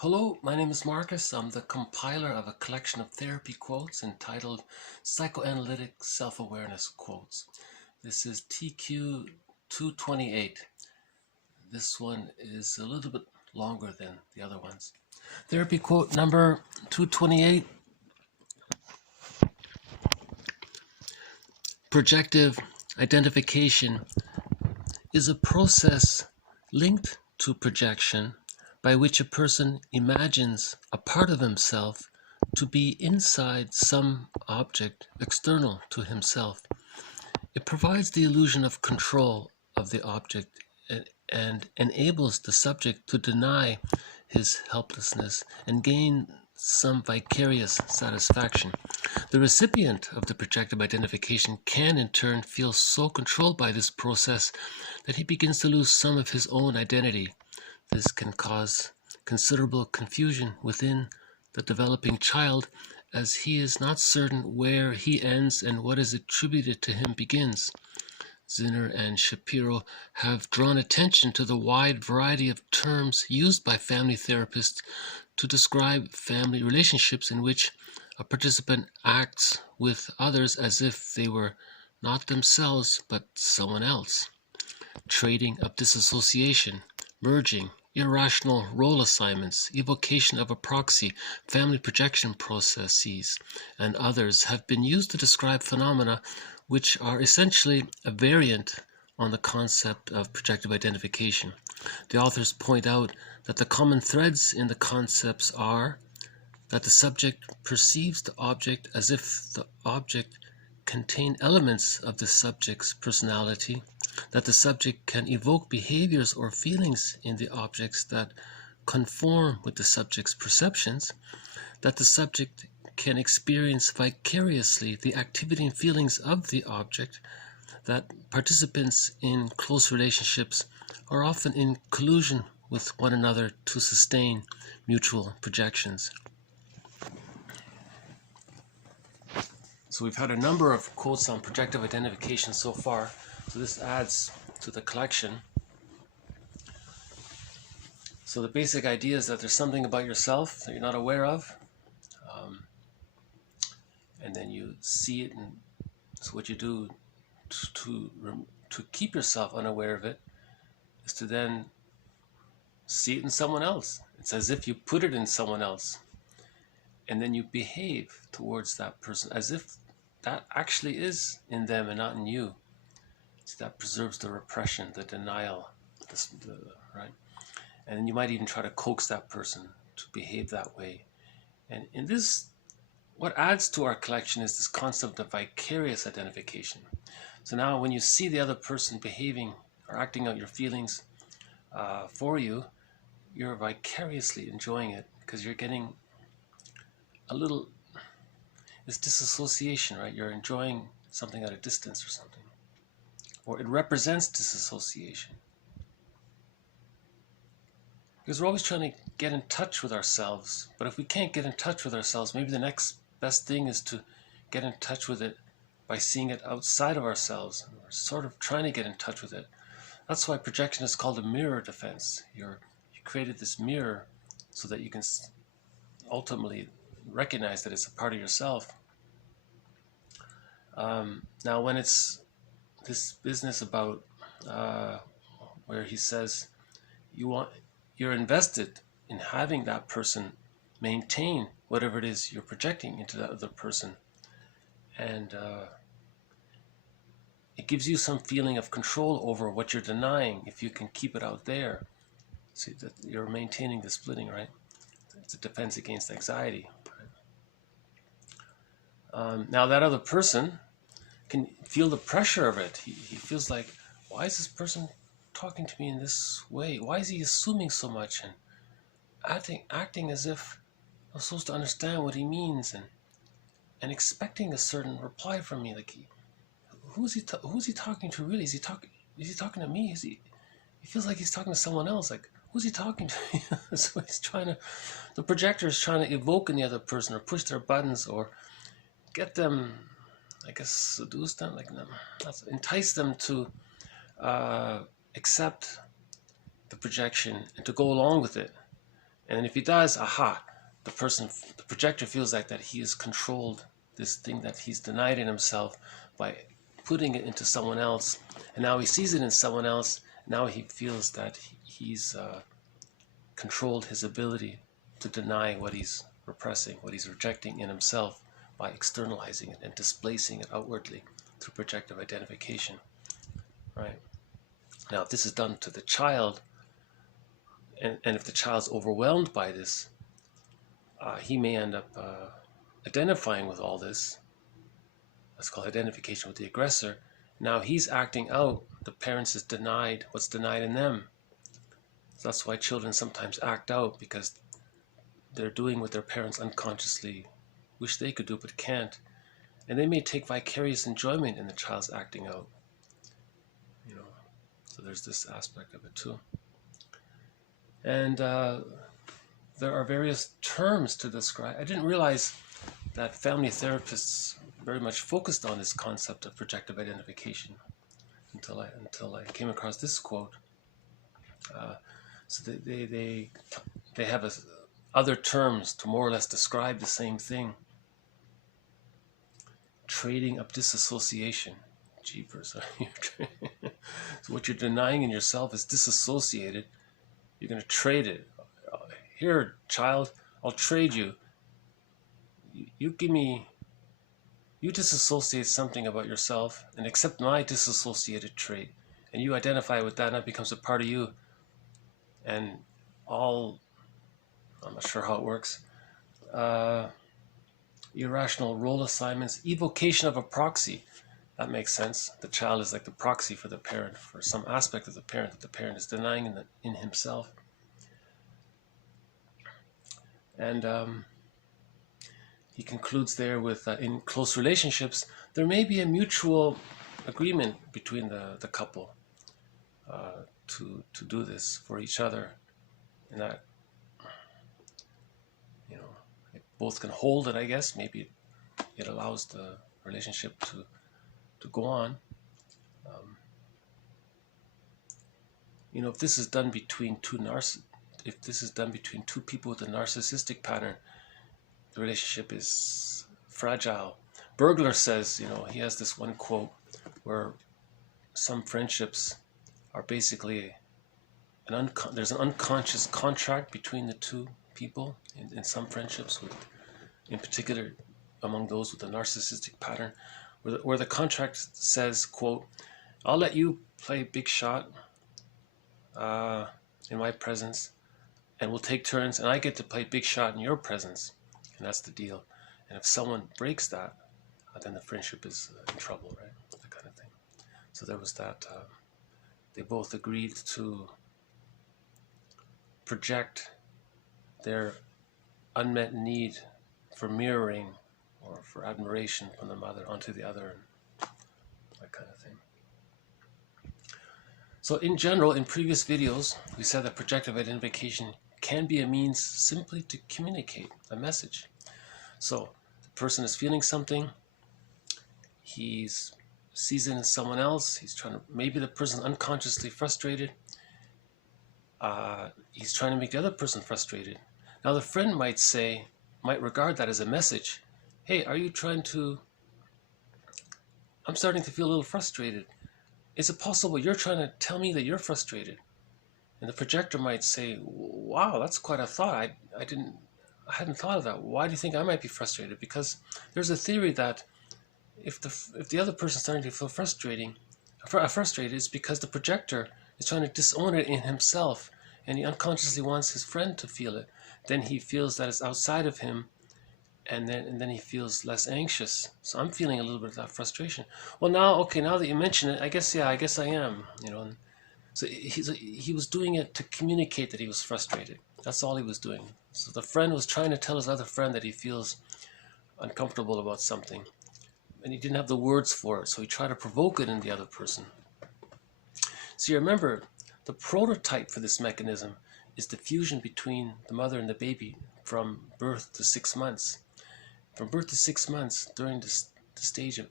Hello, my name is Marcus. I'm the compiler of a collection of therapy quotes entitled Psychoanalytic Self-Awareness Quotes. This is TQ 228. This one is a little bit longer than the other ones. Therapy quote number 228. Projective identification is a process linked to projection by which a person imagines a part of himself to be inside some object external to himself. It provides the illusion of control of the object and enables the subject to deny his helplessness and gain some vicarious satisfaction. The recipient of the projective identification can in turn feel so controlled by this process that he begins to lose some of his own identity. This can cause considerable confusion within the developing child, as he is not certain where he ends and what is attributed to him begins. Zinner and Shapiro have drawn attention to the wide variety of terms used by family therapists to describe family relationships in which a participant acts with others as if they were not themselves but someone else. Trading of dissociation, merging, irrational role assignments, evocation of a proxy, family projection processes, and others have been used to describe phenomena which are essentially a variant on the concept of projective identification. The authors point out that the common threads in the concepts are that the subject perceives the object as if the object contained elements of the subject's personality, that the subject can evoke behaviors or feelings in the objects that conform with the subject's perceptions, that the subject can experience vicariously the activity and feelings of the object, that participants in close relationships are often in collusion with one another to sustain mutual projections. So we've had a number of quotes on projective identification so far, so this adds to the collection. So the basic idea is that there's something about yourself that you're not aware of, and then you see it, and so what you do to keep yourself unaware of it is to then see it in someone else. It's as if you put it in someone else, and then you behave towards that person as if that actually is in them and not in you. So that preserves the repression, the denial, right? And you might even try to coax that person to behave that way. And in this, what adds to our collection is this concept of vicarious identification. So now when you see the other person behaving or acting out your feelings for you, you're vicariously enjoying it because you're getting a little, it's dissociation, right? You're enjoying something at a distance or something. Or it represents dissociation. Because we're always trying to get in touch with ourselves. But if we can't get in touch with ourselves, maybe the next best thing is to get in touch with it by seeing it outside of ourselves. We're sort of trying to get in touch with it. That's why projection is called a mirror defense. You created this mirror so that you can ultimately recognize that it's a part of yourself. Now when it's this business about where he says you're invested in having that person maintain whatever it is you're projecting into that other person, and it gives you some feeling of control over what you're denying if you can keep it out there. See that you're maintaining the splitting, right? It's a defense against anxiety. Right? Now that other person can feel the pressure of it. He feels like, why is this person talking to me in this way? Why is he assuming so much and acting as if I'm supposed to understand what he means and expecting a certain reply from me? Like, who's he talking to really? Is he talking to me? He feels like he's talking to someone else. Like, who's he talking to? So the projector is trying to evoke in the other person or push their buttons or get them, I guess, seduce them, entice them to accept the projection and to go along with it. And if he does, aha, the projector feels like that he has controlled this thing that he's denied in himself by putting it into someone else. And now he sees it in someone else. Now he feels that he's controlled his ability to deny what he's repressing, what he's rejecting in himself, by externalizing it and displacing it outwardly through projective identification. Right? Now, if this is done to the child, and if the child's overwhelmed by this, he may end up identifying with all this. That's called identification with the aggressor. Now he's acting out. The parents is denied what's denied in them. So that's why children sometimes act out, because they're doing what their parents unconsciously wish they could do but can't. And they may take vicarious enjoyment in the child's acting out. So there's this aspect of it too. And there are various terms to describe. I didn't realize that family therapists very much focused on this concept of projective identification until I came across this quote. So they have other terms to more or less describe the same thing. Trading up dissociation. Jeepers. So what you're denying in yourself is disassociated. You're going to trade it. Here, child, I'll trade you. You give me, you disassociate something about yourself and accept my disassociated trait. And you identify with that, and that becomes a part of you. And I'm not sure how it works. Irrational role assignments, evocation of a proxy. That makes sense. The child is like the proxy for the parent, for some aspect of the parent that the parent is denying in himself. And he concludes there with, in close relationships, there may be a mutual agreement between the couple to do this for each other, and that both can hold it. I guess maybe it allows the relationship to go on. If this is done between if this is done between two people with a narcissistic pattern, the relationship is fragile. Bergler says, he has this one quote where some friendships are basically there's an unconscious contract between the two people in some friendships, in particular among those with a narcissistic pattern, where the contract says, quote, I'll let you play big shot in my presence, and we'll take turns, and I get to play big shot in your presence. And that's the deal. And if someone breaks that, then the friendship is in trouble, right? That kind of thing. So there was that. They both agreed to project their unmet need for mirroring or for admiration from the mother onto the other, that kind of thing. So in general, in previous videos, we said that projective identification can be a means simply to communicate a message. So the person is feeling something, he sees it in someone else, maybe the person is unconsciously frustrated, he's trying to make the other person frustrated. Now the friend might regard that as a message. Hey, I'm starting to feel a little frustrated. Is it possible you're trying to tell me that you're frustrated? And the projector might say, wow, that's quite a thought. I hadn't thought of that. Why do you think I might be frustrated? Because there's a theory that if the other person's starting to feel frustrated, it's because the projector is trying to disown it in himself, and he unconsciously wants his friend to feel it. Then he feels that it's outside of him, and then he feels less anxious. So I'm feeling a little bit of that frustration. Well, now that you mention it, I guess I am. So he was doing it to communicate that he was frustrated. That's all he was doing. So the friend was trying to tell his other friend that he feels uncomfortable about something, and he didn't have the words for it, so he tried to provoke it in the other person. So you remember, the prototype for this mechanism is the fusion between the mother and the baby from birth to 6 months. From birth to 6 months, during the stage of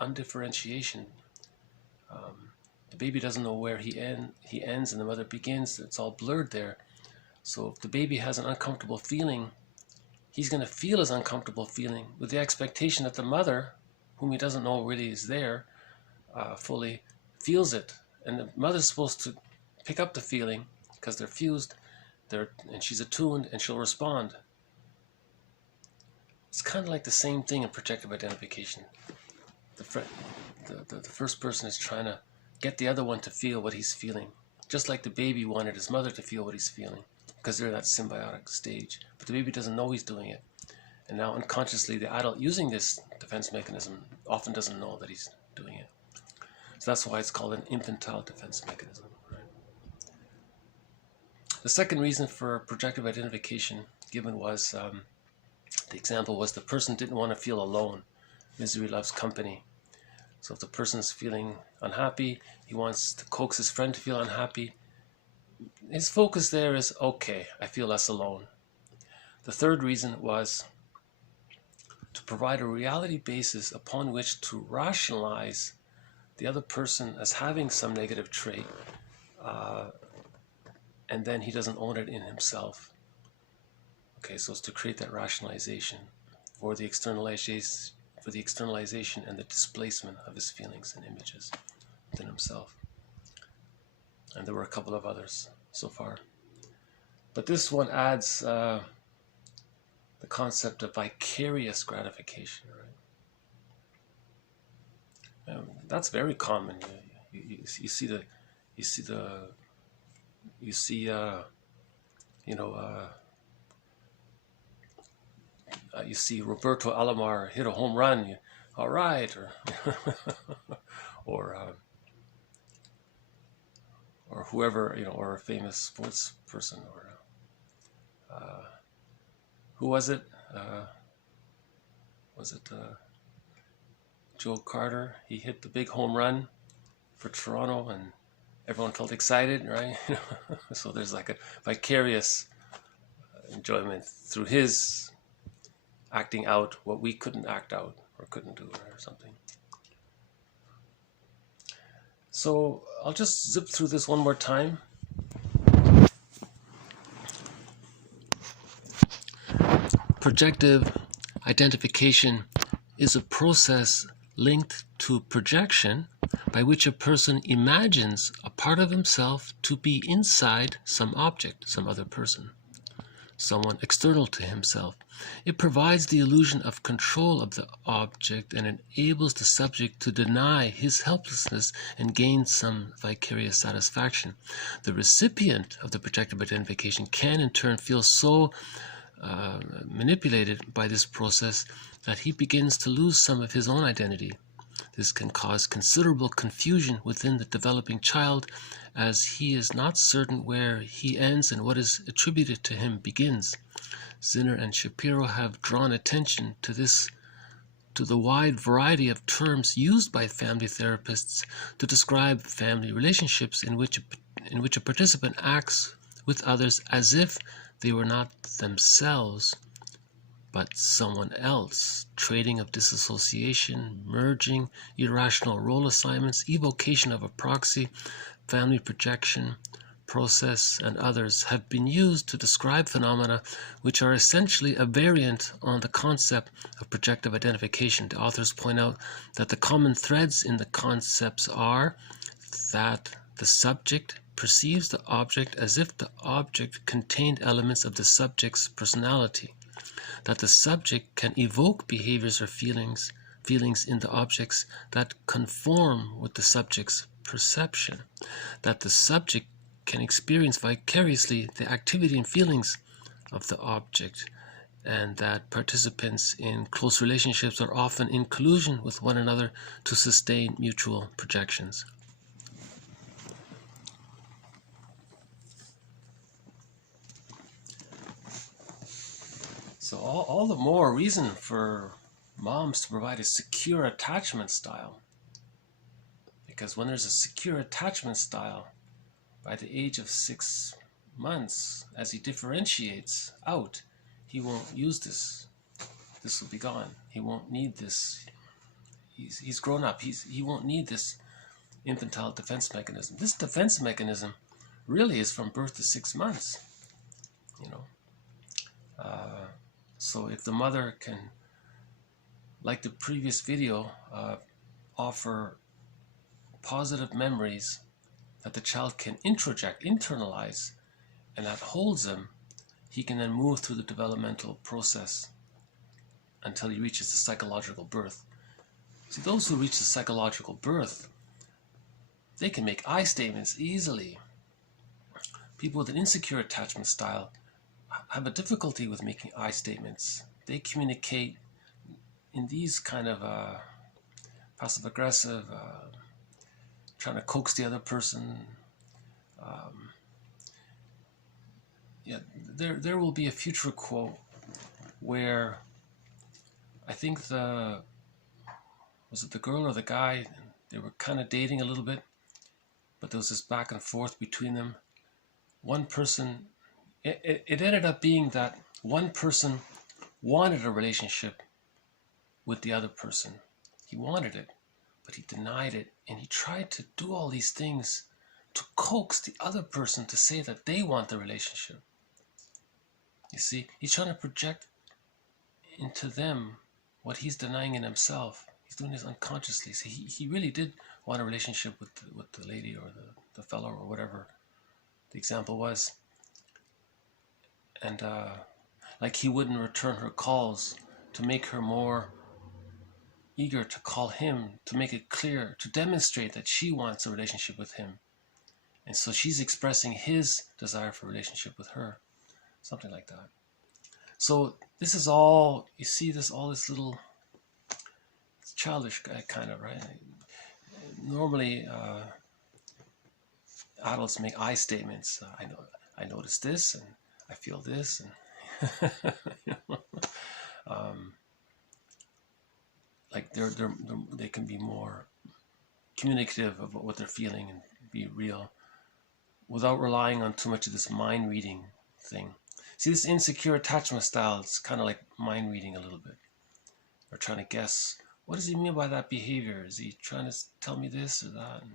undifferentiation, the baby doesn't know where he ends and the mother begins. It's all blurred there. So if the baby has an uncomfortable feeling, he's going to feel his uncomfortable feeling with the expectation that the mother, whom he doesn't know really is there, fully feels it. And the mother's supposed to pick up the feeling because they're fused, and she's attuned, and she'll respond. It's kind of like the same thing in projective identification. The first person is trying to get the other one to feel what he's feeling, just like the baby wanted his mother to feel what he's feeling, because they're in that symbiotic stage. But the baby doesn't know he's doing it. And now unconsciously, the adult using this defense mechanism often doesn't know that he's doing it. So that's why it's called an infantile defense mechanism. Right? The second reason for projective identification given was, the example was the person didn't want to feel alone. Misery loves company. So if the person's feeling unhappy, he wants to coax his friend to feel unhappy. His focus there is, okay, I feel less alone. The third reason was to provide a reality basis upon which to rationalize the other person as having some negative trait, and then he doesn't own it in himself. Okay, so it's to create that rationalization for the externalization and the displacement of his feelings and images within himself. And there were a couple of others so far. But this one adds the concept of vicarious gratification, right? That's very common. You see Roberto Alomar hit a home run. All right, or whoever, or a famous sports person, or who was it? Joe Carter? He hit the big home run for Toronto, and everyone felt excited, right? So there's like a vicarious enjoyment through his acting out what we couldn't act out or couldn't do or something. So I'll just zip through this one more time. Projective identification is a process linked to projection by which a person imagines a part of himself to be inside some object, some other person, someone external to himself. It provides the illusion of control of the object and enables the subject to deny his helplessness and gain some vicarious satisfaction. The recipient of the projective identification can in turn feel so manipulated by this process that he begins to lose some of his own identity. This can cause considerable confusion within the developing child, as he is not certain where he ends and what is attributed to him begins. Zinner and Shapiro have drawn attention to the wide variety of terms used by family therapists to describe family relationships in which a participant acts with others as if they were not themselves but someone else. Trading of dissociation, merging, irrational role assignments, evocation of a proxy, family projection, process, and others have been used to describe phenomena which are essentially a variant on the concept of projective identification. The authors point out that the common threads in the concepts are that the subject perceives the object as if the object contained elements of the subject's personality, that the subject can evoke behaviours or feelings in the objects that conform with the subject's perception, that the subject can experience vicariously the activity and feelings of the object, and that participants in close relationships are often in collusion with one another to sustain mutual projections. So all the more reason for moms to provide a secure attachment style. Because when there's a secure attachment style, by the age of 6 months, as he differentiates out, he won't use this. This will be gone. He won't need this. He's grown up. He won't need this infantile defense mechanism. This defense mechanism really is from birth to 6 months. you know. So if the mother can, like the previous video, offer positive memories that the child can introject, internalize, and that holds him, he can then move through the developmental process until he reaches the psychological birth. See, those who reach the psychological birth, they can make I statements easily. People with an insecure attachment style have a difficulty with making I statements. They communicate in these kind of passive-aggressive, trying to coax the other person. Yeah, there will be a future quote where I think was it the girl or the guy, they were kind of dating a little bit, but there was this back and forth between them. One person, it ended up being that one person wanted a relationship with the other person. He wanted it, but he denied it, and he tried to do all these things to coax the other person to say that they want the relationship. You see, he's trying to project into them what he's denying in himself. He's doing this unconsciously. So he really did want a relationship with the lady or the fellow or whatever the example was. And like he wouldn't return her calls to make her more eager to call him, to make it clear, to demonstrate that she wants a relationship with him. And so she's expressing his desire for a relationship with her. Something like that. So this is all, you see this, all this little, it's childish kind of, right? Normally, adults make I statements. I noticed this, and I feel this, and you know, like they can be more communicative about what they're feeling and be real, without relying on too much of this mind reading thing. See, this insecure attachment style, it's kind of like mind reading a little bit. Or trying to guess, what does he mean by that behavior? Is he trying to tell me this or that? And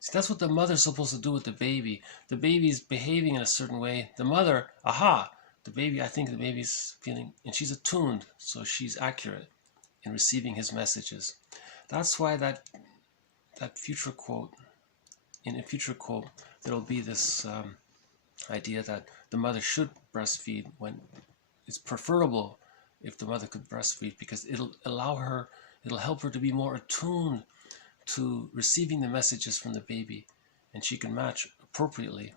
see, that's what the mother's supposed to do with the baby. The baby's behaving in a certain way. The mother, aha, the baby, I think the baby's feeling, and she's attuned, so she's accurate in receiving his messages. That's why that future quote, in a future quote, there'll be this idea that the mother should breastfeed when it's preferable if the mother could breastfeed, because it'll help her to be more attuned to receiving the messages from the baby, and she can match appropriately,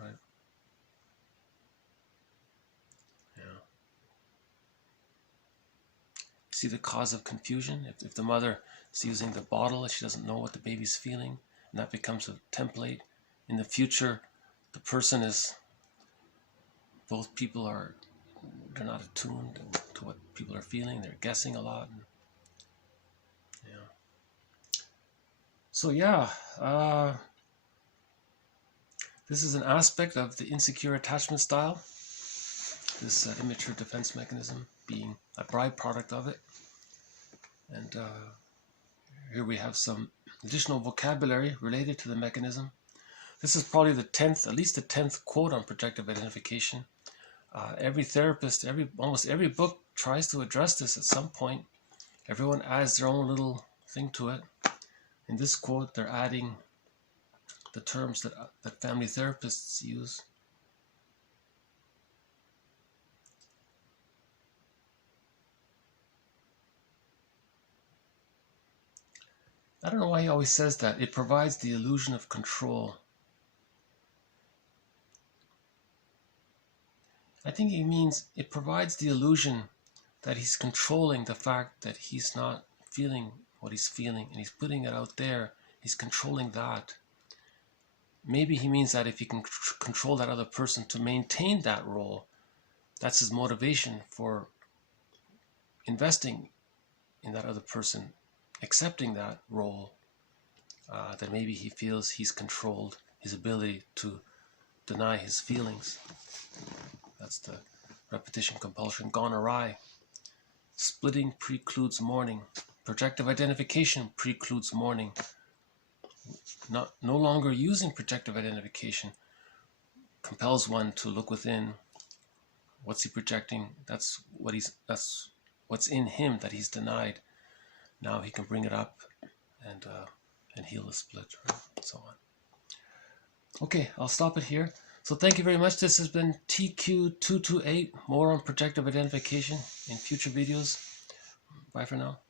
right? Yeah. See the cause of confusion? If the mother is using the bottle and she doesn't know what the baby's feeling, and that becomes a template, in the future, the person is, both people are, they're not attuned to what people are feeling. They're guessing a lot. And, yeah. So yeah, this is an aspect of the insecure attachment style. This immature defense mechanism being a byproduct of it. And here we have some additional vocabulary related to the mechanism. This is probably the 10th, at least the 10th quote on projective identification. Every therapist, almost every book tries to address this at some point. Everyone adds their own little thing to it. In this quote, they're adding the terms that family therapists use. I don't know why he always says that. It provides the illusion of control. I think he means it provides the illusion that he's controlling the fact that he's not feeling what he's feeling, and he's putting it out there. He's controlling that. Maybe he means that if he can control that other person to maintain that role, that's his motivation for investing in that other person, accepting that role, that maybe he feels he's controlled his ability to deny his feelings. That's the repetition compulsion gone awry. Splitting precludes mourning. Projective identification precludes mourning. No longer using projective identification compels one to look within What's he projecting? That's what's in him that he's denied. Now he can bring it up and heal the split, right? And so on. Okay, I'll stop it here. So thank you very much. This has been TQ228. More on projective identification in future videos. Bye for now.